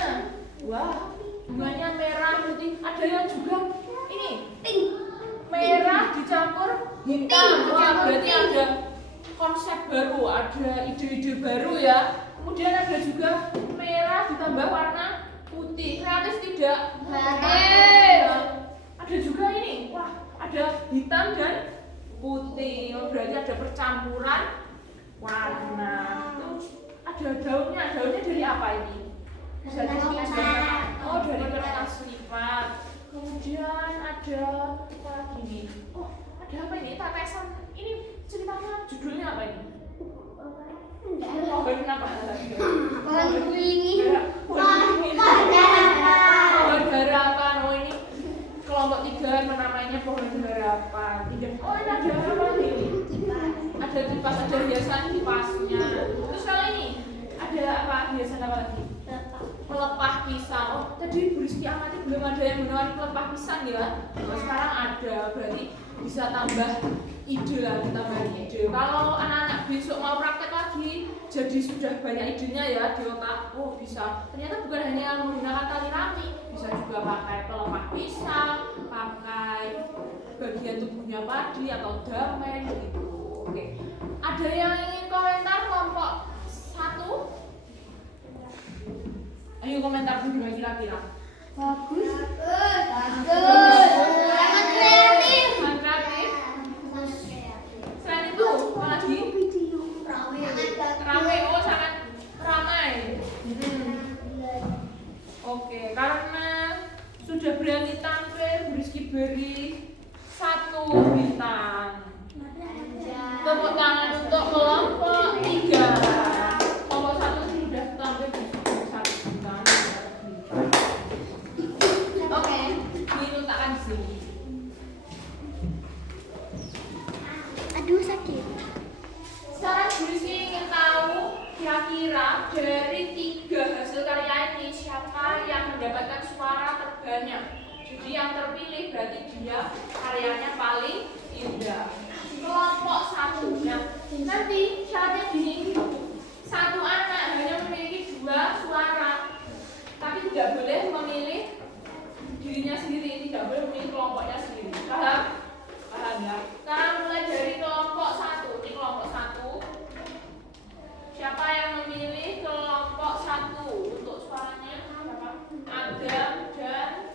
Wah, bunganya merah putih. Ada yang juga ini pink. Merah dicampur hitam. Wah, berarti ada konsep baru, ada ide-ide baru ya. Kemudian ada juga merah ditambah warna putih. Kreatif tidak? Ada juga ini. Wah, ada hitam dan putih. Oh, berarti ada percampuran warna. Terus ada daunnya. Daunnya dari apa ini? Bisa disebutkan. Oh, dari kertas lipat. Kemudian ada apa lagi nih? Oh, ada apa ini? Tetesan. Ini ceritanya judulnya apa ini? Pohon apa? Pohon beringin. Pohon harapan. Oh, ini kelompok 3 namanya pohon harapan. Oh, ini ada apa ini? Ada kipas, ada hiasan kipasnya. Terus kalau ini ada apa? Hiasan apa lagi? Pelepah pisang. Oh, tadi Bu Rizky amati belum ada yang menawarkan pelepah pisang ya. Nah, sekarang ada, berarti bisa tambah ide lagi, tambah ide. Kalau anak-anak besok mau praktek lagi, jadi sudah banyak idenya ya di otak. Oh, bisa. Ternyata bukan hanya menggunakan tali rami, bisa juga pakai pelepah pisang, pakai bagian tubuhnya padi atau damen gitu. Oke. Ada yang ingin komentar kelompok 1? Ayo komentar bagaimana kira-kira. Bagus. Sangat kreatif. Selain itu, apa lagi? Ramai. Oh, sangat ramai. Oke, karena sudah berani tampil, Bu Rizky beri 1 bintang. Tepuk tangan untuk kelompok 3. Kelompok 1 sudah tampil di 1 bintang. Oke, diletakkan di sini. Aduh, sakit. Sekarang Bu Rizky ingin tahu kira-kira dari 3 hasil karya ini siapa yang mendapatkan suara terbanyak. Jadi yang terpilih berarti dia karyanya paling indah. Kelompok 1. Nah, nanti syaratnya gini. 1 anak hanya memiliki 2 suara. Tapi tidak boleh memilih dirinya sendiri, tidak boleh memilih kelompoknya sendiri. Paham? Paham ya? Sekarang mulai dari kelompok 1. Ini kelompok 1. Siapa yang memilih kelompok 1 untuk suaranya? Siapa? Adam dan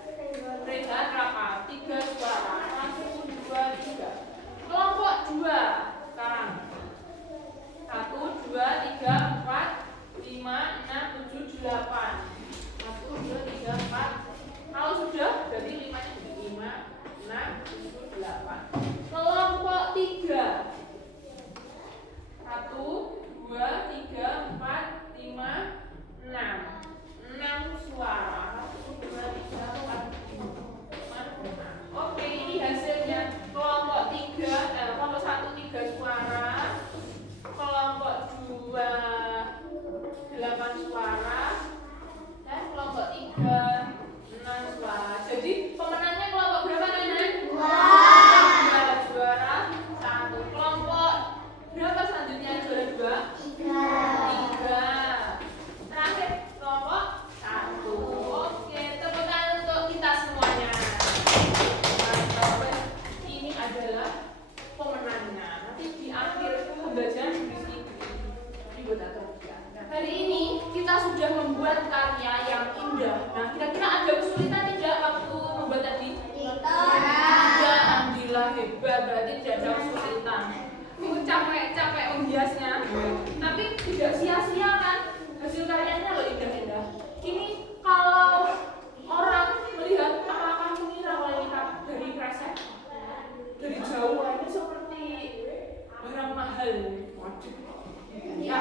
Rehan Raka. 3 suara. 1, 2, 3. Kelompok 2 sekarang. 1, 2, 3, 4, 5, 6, 7, 8. 1, 2, 3, 4. Kalau sudah, berarti 5-nya 5, 6, 7, 8. Kelompok 3. hebat, berarti tidak jauh kesulitan. Itu capek menghiasnya, tapi tidak sia-sia kan? Hasil karyanya loh indah-indah. Ini kalau orang melihat apakah mengira kalau ini dari kresek dari jauh ini seperti barang mahal. Waduh. Ya.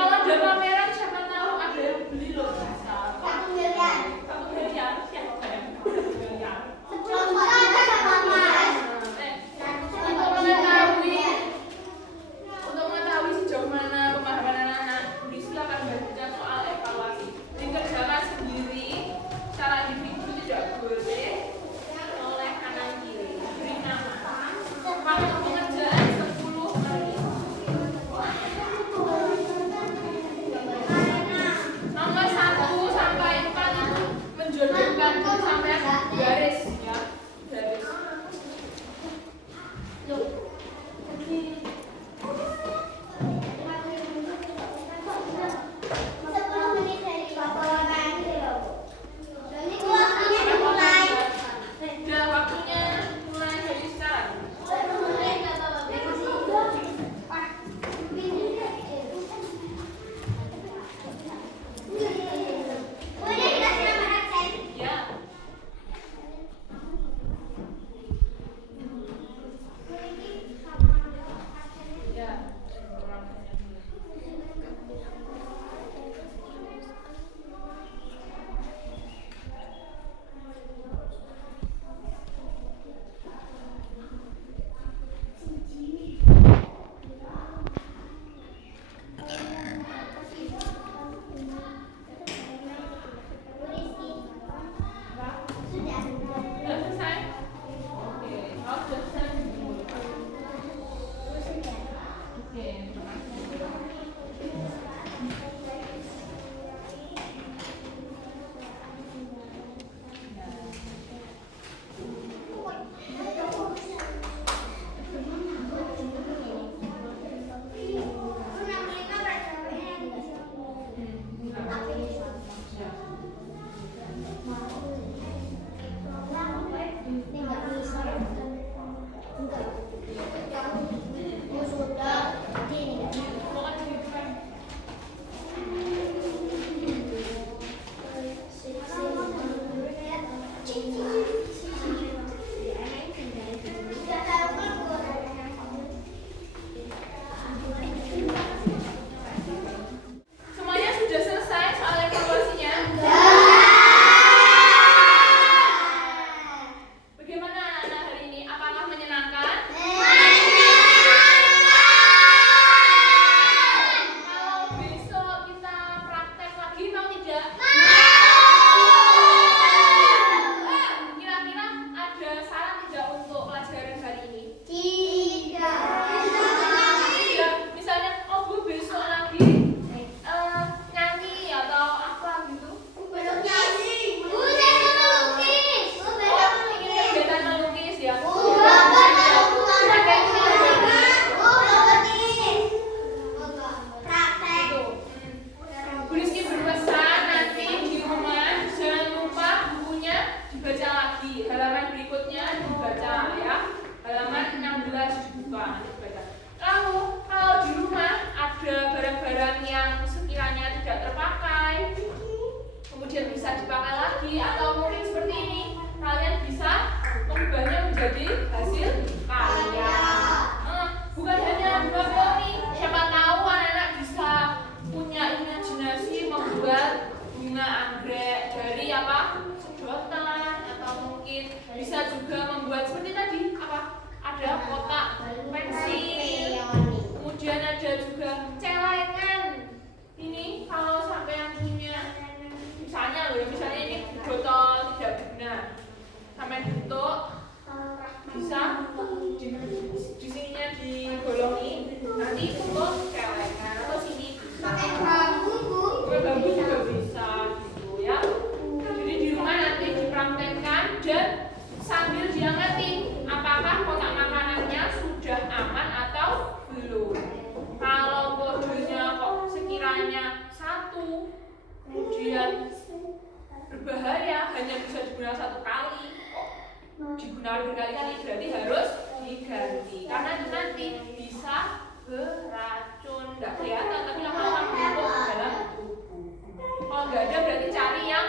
Kalau ada pameran siapa tahu ada yang beli loh bisa. 1 miliar. Siapa yang 1 miliar? Untuk mengetahui sejauh mana pemahaman anak-anak, silakan baca soal evaluasi. Dikerjakan sendiri, secara individu tidak boleh oleh kanan kiri. Beri nama. Waktu pengerjaan 10 menit. Nomor 1 sampai 4 itu menjodohkan sampai garis ya, garis. Udah waktunya mulai dari sekarang. Ya. Ya. Sudah selesai? Oke, kalau sudah selesai dulu. Oke, terima Semuanya sudah selesai soal evaluasinya? Bagaimana anak-anak hari ini? Apakah menyenangkan? Kalau besok kita praktek lagi mau tidak? Kira-kira ada saran tidak untuk pelajaran hari ini? Ya, misalnya, oh Bu besok lagi nyanyi atau apa gitu? Ingin kegiatan melukis ya? Bu Rizky berpesan nanti di rumah jangan lupa bukunya dibaca lagi. Halaman berikutnya dibaca ya. Halaman 16 dibuka nanti dibaca. Lalu kalau di rumah ada barang-barang yang sekiranya tidak terpakai, kemudian bisa dipakai lagi atau mungkin seperti ini, kalian bisa mengubahnya menjadi hasil karya. Bukan hanya bunga-bunga, siapa tahu anak-anak bisa punya imajinasi membuat bunga anggrek dari apa? Sedotan atau mungkin bisa juga membuat seperti tadi apa? Ada kotak pensil, kemudian ada juga celengan. Ini kalau sampai yang punya, misalnya ini botol tidak benar, sampai bentuk bisa di sininya digolongi, nanti untuk celengan atau sini bambu juga bisa gitu ya. Jadi di rumah nanti dipraktekkan dan sambil diamati apakah kotak makanannya sudah aman atau belum. Kalau kodenya kok sekiranya 1, kemudian berbahaya hanya bisa digunakan 1 kali, kok digunakan berkali-kali berarti harus diganti karena itu nanti bisa beracun. Nggak kelihatan tapi lama-lama menumpuk dalam tubuh. Kalau nggak ada berarti cari yang